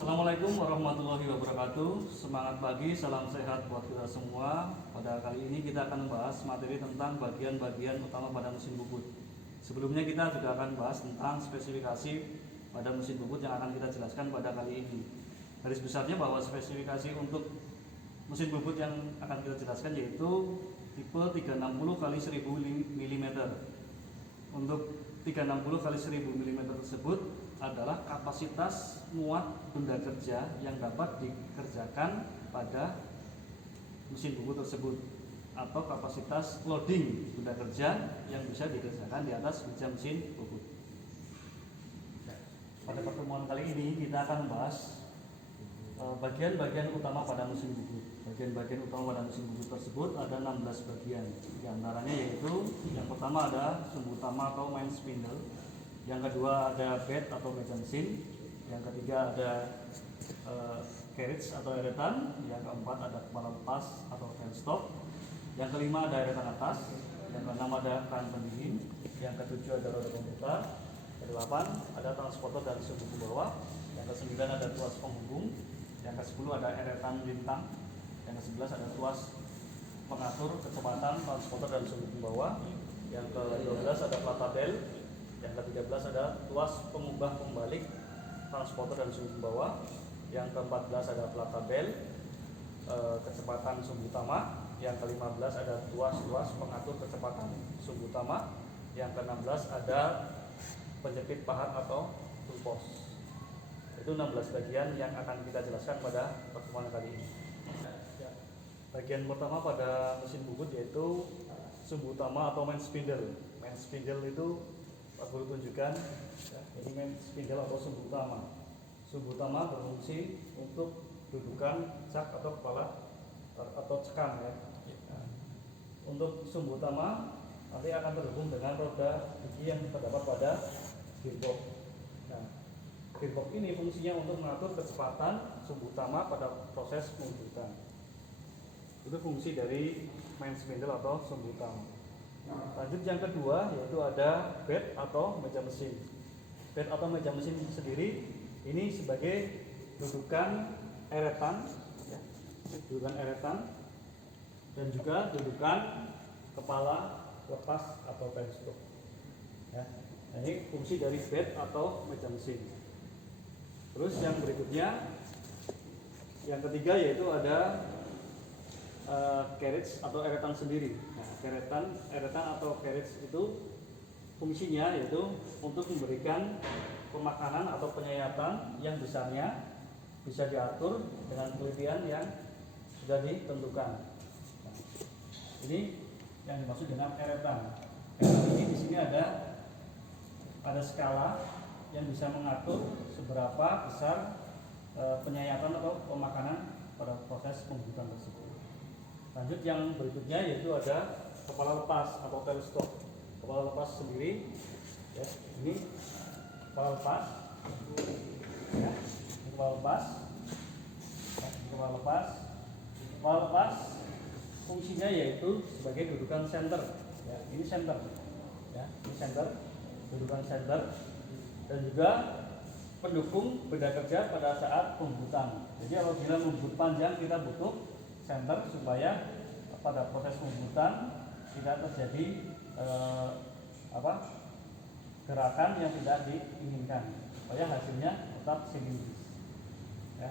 Assalamualaikum warahmatullahi wabarakatuh. Semangat pagi, salam sehat buat kita semua. Pada kali ini kita akan membahas materi tentang bagian-bagian utama pada mesin bubut. Sebelumnya kita juga akan bahas tentang spesifikasi pada mesin bubut yang akan kita jelaskan pada kali ini. Garis besarnya bahwa spesifikasi untuk mesin bubut yang akan kita jelaskan yaitu tipe 360 x 1000 mm. Untuk 360 x 1000 mm tersebut adalah kapasitas muat benda kerja yang dapat dikerjakan pada mesin bubut tersebut, atau kapasitas loading benda kerja yang bisa dikerjakan di atas mesin bubut. Pada pertemuan kali ini kita akan membahas bagian-bagian utama pada mesin bubut. Bagian-bagian utama pada mesin bubut tersebut ada 16 bagian. Di antaranya yaitu yang pertama ada sumbu utama atau main spindle. Yang kedua ada bed atau meja mesin. Yang ketiga ada carriage atau eretan. Yang keempat ada kepala lepas atau tailstop. Yang kelima ada eretan atas. Yang keenam ada kran pendingin. Yang ketujuh ada roda pemutar. Yang kedelapan ada transporter dari sumbu ke bawah. Yang kesembilan ada tuas penghubung. Yang ke-10 ada eretan lintang. Yang ke-11 ada tuas pengatur kecepatan transporter dari sumbu ke bawah. Yang ke-12 ada platabel. Yang ke-13 ada tuas pengubah pembalik transporter dari sumbu ke bawah. Yang ke-14 ada platabel kecepatan sumbu utama. Yang ke-15 ada tuas pengatur kecepatan sumbu utama. Yang ke-16 ada penjepit pahat atau tulpos. Itu 16 bagian yang akan kita jelaskan pada pertemuan kali ini. Bagian pertama pada mesin bubut yaitu sumbu utama atau main spindle. Main spindle itu Pak Guru tunjukkan, ini main spindle atau sumbu utama. Sumbu utama berfungsi untuk dudukan cak atau kepala atau cekam ya. Untuk sumbu utama nanti akan terhubung dengan roda gigi yang terdapat pada gearbox. Nah, gearbox ini fungsinya untuk mengatur kecepatan sumbu utama pada proses pengubutan. Itu fungsi dari main spindle atau sumbu utama. Lanjut yang kedua yaitu ada bed atau meja mesin. Bed atau meja mesin sendiri ini sebagai dudukan eretan, ya, dudukan eretan dan juga dudukan kepala lepas atau tailstop. Ya, ini fungsi dari bed atau meja mesin. Terus yang berikutnya, yang ketiga yaitu ada carriage atau eretan sendiri. Nah, eretan atau carriage itu fungsinya yaitu untuk memberikan pemakanan atau penyayatan yang besarnya bisa diatur dengan kelitian yang sudah ditentukan. Nah, ini yang dimaksud dengan eretan. Eretan ini di sini ada skala yang bisa mengatur seberapa besar penyayatan atau pemakanan pada proses pembuatan tersebut. Lanjut yang berikutnya yaitu ada kepala lepas atau tailstop. Kepala lepas sendiri, ya, ini kepala lepas, ya, ini kepala lepas, ya, ini kepala lepas. Kepala lepas fungsinya yaitu sebagai dudukan center, ya, ini center, ya, ini center, dudukan center, dan juga pendukung benda kerja pada saat pembuatan. Jadi apabila membut panjang kita butuh center supaya pada proses pembuatan tidak terjadi gerakan yang tidak diinginkan, supaya hasilnya tetap simetris. Ya.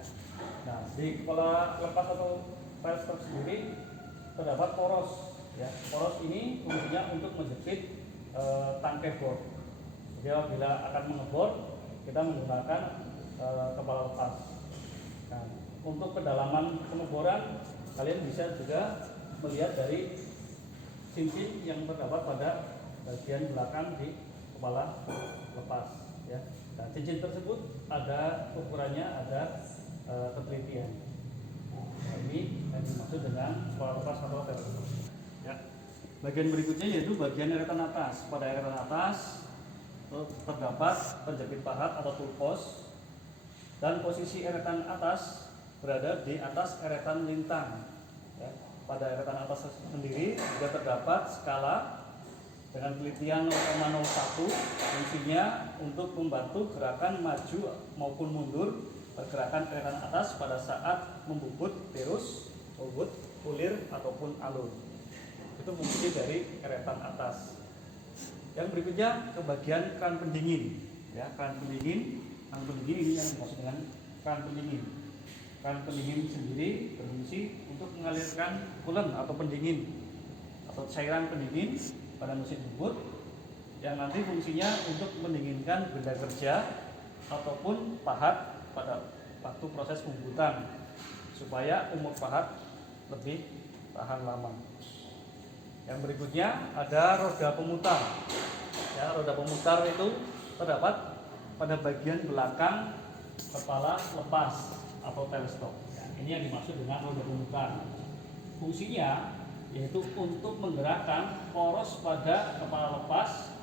Nah, di kepala lepas atau tailstop sendiri terdapat poros. Ya. Poros ini fungsinya untuk menjepit tangkai bor. Jadi apabila akan mengebor kita menggunakan kepala lepas. Nah, untuk kedalaman pengeboran kalian bisa juga melihat dari cincin yang terdapat pada bagian belakang di kepala lepas. Ya. Nah, cincin tersebut ada ukurannya, ada ketelitian. Nah, ini yang dimaksud dengan kepala lepas atau tailstop. Ya. Bagian berikutnya yaitu bagian eretan atas. Pada eretan atas terdapat penjepit pahat atau tulpos, dan posisi eretan atas berada di atas eretan lintang. Ya. Pada eretan atas sendiri juga terdapat skala dengan kelitian 0,01, fungsinya untuk membantu gerakan maju maupun mundur pergerakan eretan atas pada saat membubut terus, membubut kulir ataupun alur. Itu fungsi dari eretan atas. Yang berikutnya ke bagian keran pendingin. Ya, keran pendingin ini yang dimaksud dengan keran pendingin. Keran pendingin sendiri berfungsi untuk mengalirkan coolant atau pendingin atau cairan pendingin pada mesin bubut yang nanti fungsinya untuk mendinginkan benda kerja ataupun pahat pada waktu proses pembubutan supaya umur pahat lebih tahan lama. Yang berikutnya ada roda pemutar. Ya, roda pemutar itu terdapat pada bagian belakang kepala lepas atau tailstock. Ya, ini yang dimaksud dengan roda pemutar. Fungsinya yaitu untuk menggerakkan poros pada kepala lepas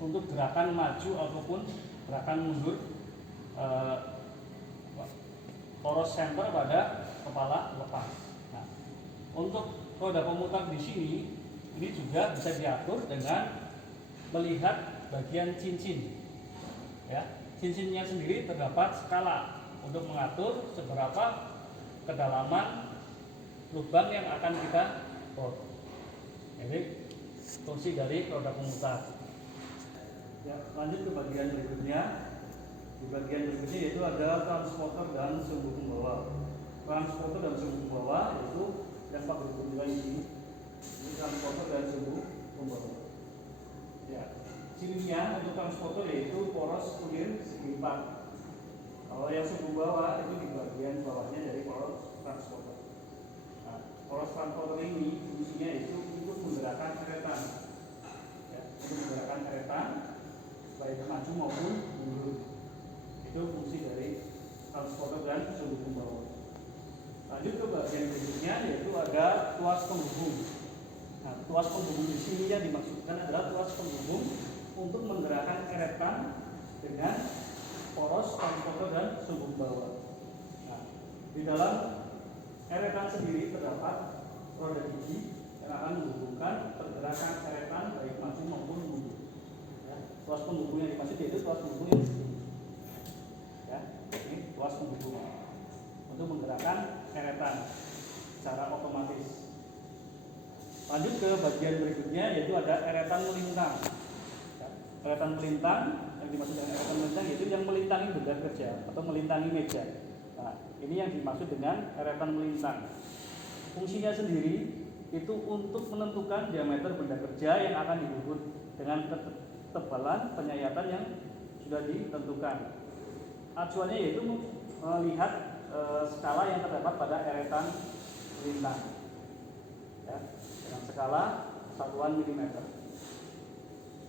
untuk gerakan maju ataupun gerakan mundur poros center pada kepala lepas. Nah, untuk roda pemutar di sini ini juga bisa diatur dengan melihat bagian cincin. Ya, cincinnya sendiri terdapat skala untuk mengatur seberapa kedalaman lubang yang akan kita bor. Jadi fungsi dari roda pemutar. Ya, lanjut ke bagian berikutnya. Di bagian berikutnya yaitu ada transporter dan sumbu pembawa. Transporter dan sumbu pembawa yaitu yang Pak Guru ini. Ini transporter dan sumbu pembawa. Ya, cirinya untuk transporter yaitu poros kulir segi 4. Kalau yang sumbu bawah itu di bagian bawahnya dari poros transporter. Nah, poros transporter ini fungsinya itu untuk menggerakkan eretan. Ya, untuk menggerakkan eretan baik maju maupun mundur. Itu fungsi dari transporter dan sumbu pembawa. Lanjut ke bagian berikutnya yaitu ada tuas penghubung. Nah, tuas penghubung di sini yang dimaksudkan adalah tuas penghubung untuk menggerakkan eretan dengan poros transporter dan sumbu pembawa. Nah, di dalam eretan sendiri terdapat roda gigi yang akan menghubungkan pergerakan eretan baik maju maupun mundur. Tuas penghubung yang dimaksud yaitu tuas penghubung yang begini. Ya, ini tuas penghubung untuk menggerakkan eretan secara otomatis. Lanjut ke bagian berikutnya yaitu ada eretan melintang. Ya, eretan melintang yang dimaksud dengan eretan melintang yaitu yang melintangi benda kerja atau melintangi meja. Nah, ini yang dimaksud dengan eretan melintang. Fungsinya sendiri itu untuk menentukan diameter benda kerja yang akan dibubut dengan ketebalan penyayatan yang sudah ditentukan. Acuannya yaitu melihat skala yang terdapat pada eretan melintang. Ya, dengan skala satuan milimeter.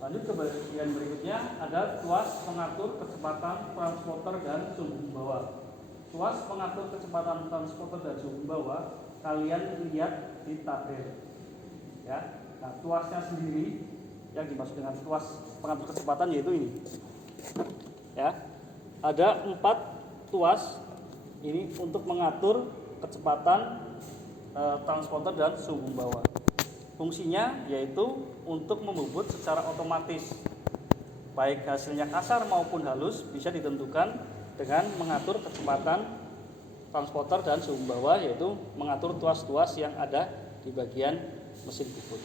Lanjut ke bagian berikutnya ada tuas pengatur kecepatan transporter dan sumbu pembawa. Tuas pengatur kecepatan transporter dan sumbu pembawa kalian lihat di tabel. Ya, nah tuasnya sendiri yang dimaksud dengan tuas pengatur kecepatan yaitu ini. Ya, ada 4 tuas ini untuk mengatur kecepatan transporter dan sumbu pembawa. Fungsinya yaitu untuk membubut secara otomatis. Baik hasilnya kasar maupun halus bisa ditentukan dengan mengatur kecepatan transporter dan sumbu pembawa yaitu mengatur tuas-tuas yang ada di bagian mesin bubut.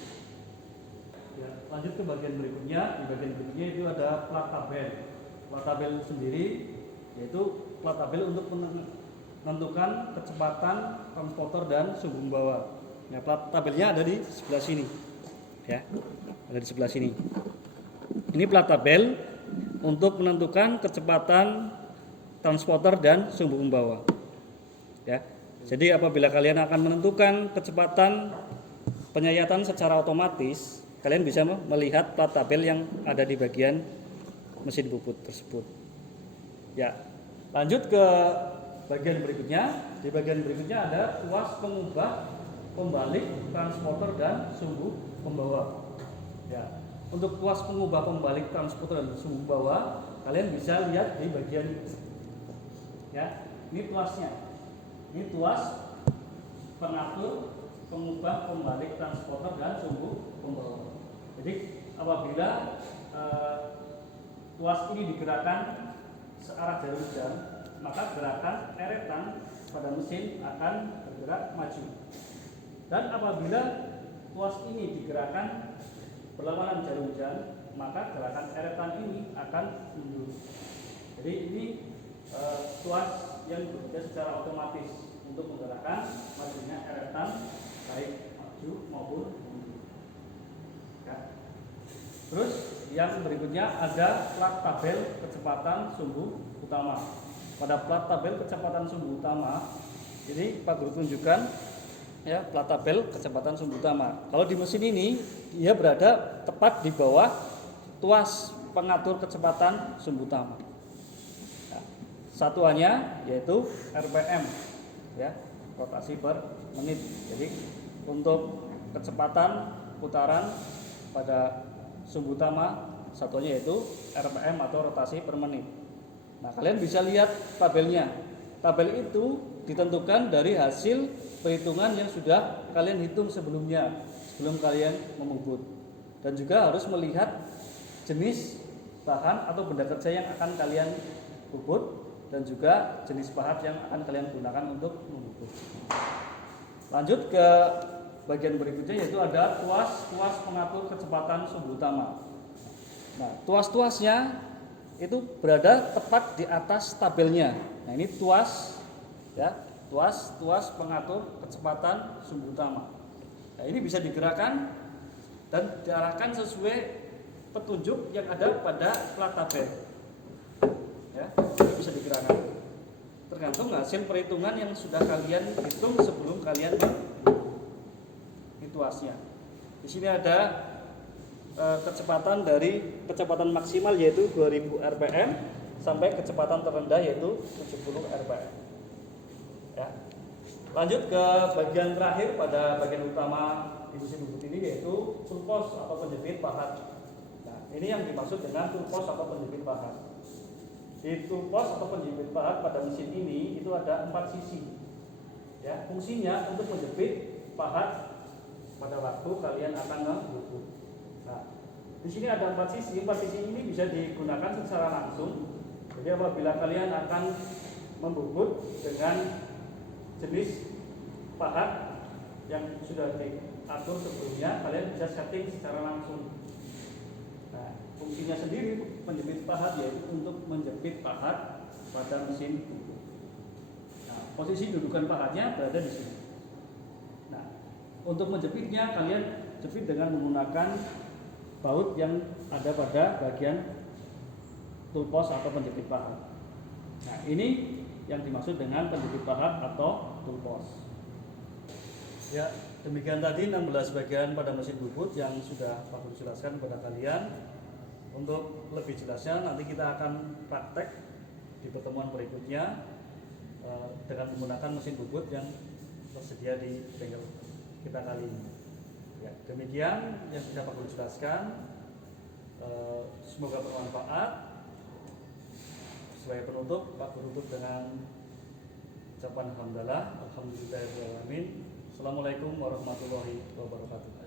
Ya, lanjut ke bagian berikutnya. Di bagian berikutnya itu ada plat tabel. Plat tabel sendiri yaitu plat tabel untuk menentukan kecepatan transporter dan sumbu pembawa. Nah, plat tabelnya ada di sebelah sini. Ya, ada di sebelah sini. Ini plat tabel untuk menentukan kecepatan transporter dan sumbu pembawa. Ya. Jadi apabila kalian akan menentukan kecepatan penyayatan secara otomatis, kalian bisa melihat plat tabel yang ada di bagian mesin bubut tersebut. Ya, lanjut ke bagian berikutnya. Di bagian berikutnya ada tuas pengubah pembalik transporter dan sumbu pembawa. Ya, untuk tuas pengubah pembalik transporter dan sumbu pembawa, kalian bisa lihat di bagian ini. Ya, ini tuasnya. Ini tuas pengatur pengubah pembalik transporter dan sumbu pembawa. Jadi apabila tuas ini digerakkan searah jarum jam, maka gerakan eretan pada mesin akan bergerak maju. Dan apabila tuas ini digerakkan berlawanan jarum jam, maka gerakan eretan ini akan mundur. Jadi ini tuas yang bekerja secara otomatis untuk menggerakkan majunya eretan baik maju maupun mundur. Ya. Terus yang berikutnya ada plat tabel kecepatan sumbu utama. Pada plat tabel kecepatan sumbu utama, ini Pak Guru tunjukkan ya plat tabel kecepatan sumbu utama. Kalau di mesin ini dia berada tepat di bawah tuas pengatur kecepatan sumbu utama. Nah, satuannya yaitu RPM, ya rotasi per menit. Jadi untuk kecepatan putaran pada sumbu utama satuannya yaitu RPM atau rotasi per menit. Nah, kalian bisa lihat tabelnya. Tabel itu ditentukan dari hasil perhitungan yang sudah kalian hitung sebelumnya, sebelum kalian membubut. Dan juga harus melihat jenis bahan atau benda kerja yang akan kalian bubut dan juga jenis pahat yang akan kalian gunakan untuk membubut. Lanjut ke bagian berikutnya yaitu ada tuas pengatur kecepatan sumbu utama. Nah, tuas-tuasnya itu berada tepat di atas tabelnya. Nah, ini tuas ya, tuas pengatur kecepatan sumbu utama. Nah, ini bisa digerakkan dan diarahkan sesuai petunjuk yang ada pada plat tabel. Ya, ini bisa digerakkan. Tergantung hasil perhitungan yang sudah kalian hitung sebelum kalian tuasnya. Di sini ada kecepatan dari kecepatan maksimal yaitu 2000 rpm sampai kecepatan terendah yaitu 70 rpm. Ya. Lanjut ke bagian terakhir pada bagian utama di mesin bubut ini yaitu tulpos atau penjepit pahat. Nah, ini yang dimaksud dengan tulpos atau penjepit pahat. Di tulpos atau penjepit pahat pada mesin ini itu ada 4 sisi. Ya, fungsinya untuk menjepit pahat pada waktu kalian akan membubut. Nah, di sini ada 4 sisi. 4 sisi ini bisa digunakan secara langsung. Jadi apabila kalian akan membubut dengan jenis pahat yang sudah diatur sebelumnya, kalian bisa setting secara langsung. Nah, fungsinya sendiri menjepit pahat yaitu untuk menjepit pahat pada mesin bubut. Nah, posisi dudukan pahatnya berada di sini. Nah, untuk menjepitnya kalian jepit dengan menggunakan baut yang ada pada bagian tulpos atau penjepit pahat. Nah, ini yang dimaksud dengan penjepit pahat atau tulpos. Ya, demikian tadi 16 bagian pada mesin bubut yang sudah Pak Guru jelaskan kepada kalian. Untuk lebih jelasnya nanti kita akan praktek di pertemuan berikutnya dengan menggunakan mesin bubut yang tersedia di bengkel kita kali ini. Ya, demikian yang bisa Pak Guru jelaskan. Semoga bermanfaat. Sebagai penutup, Pak Guru tutup dengan ucapan alhamdulillah, alhamdulillahirabbil alamin. Assalamualaikum warahmatullahi wabarakatuh.